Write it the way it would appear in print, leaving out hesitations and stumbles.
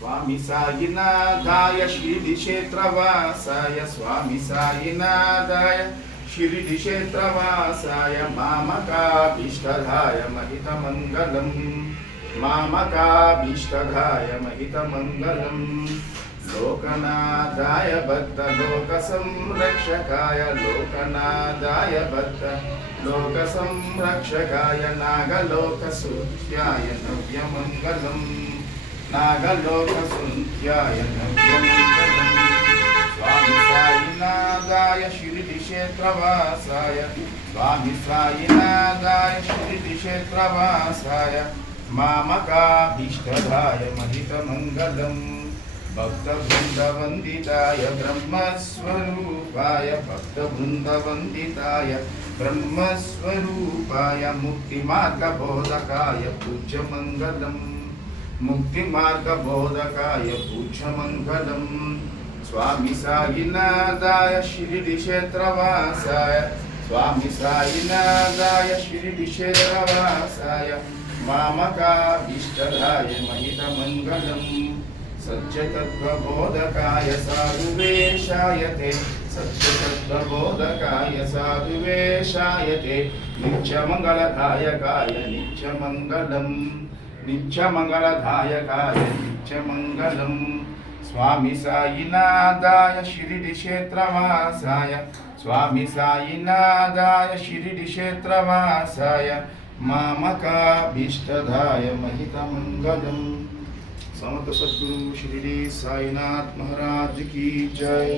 स्वामी साईनाथाय श्रीक्षेत्रवासाय स्वामी साईनाथाय श्रीक्षेत्रवासाय मामकाभीष्टदाय महितमङ्गलम् मामकाभीष्टदाय महितमङ्गलम् लोकनाथाय भक्तलोकसंरक्षकाय लोकनाथाय भक्त लोकसंरक्षकाय नागलोकसूत्याय नव्यमङ्गलम् नागलोकसूत्याय नव्यमङ्गलम् स्वामी साईनाथाय श्रीक्षेत्रवासाय स्वामी साईनाथाय श्रीक्षेत्रवासाय मामकाभीष्टदाय महितमङ्गलम् भक्तवृन्दवन्दिताय ब्रह्मस्वरूपाय भक्तवृन्दवन्दिताय ब्रह्मस्वरूपाय मुक्तिमार्गबोधकाय पूज्यमङ्गलम् मुक्तिमार्गबोधकाय पूज्यमङ्गलम् स्वामी साईनाथाय श्रीक्षेत्रवासाय स्वामी साईनाथाय श्रीक्षेत्रवासाय मामकाभीष्टदाय महितमङ्गलम् सत्यतत्त्वबोधकाय साधुवेशाय ते सत्यतत्त्वबोधकाय साधुवेशाय ते नित्यमङ्गलदायकाय नित्यमङ्गलम् नित्यमङ्गलदायकाय नित्यमङ्गलम् स्वामी साईनाथाय श्रीक्षेत्रवासाय स्वामी साईनाथाय श्रीक्षेत्रवासाय मामकाभीष्टदाय महितमङ्गलम्। समर्थ सद्गुरु श्री साईनाथ महाराज की जय।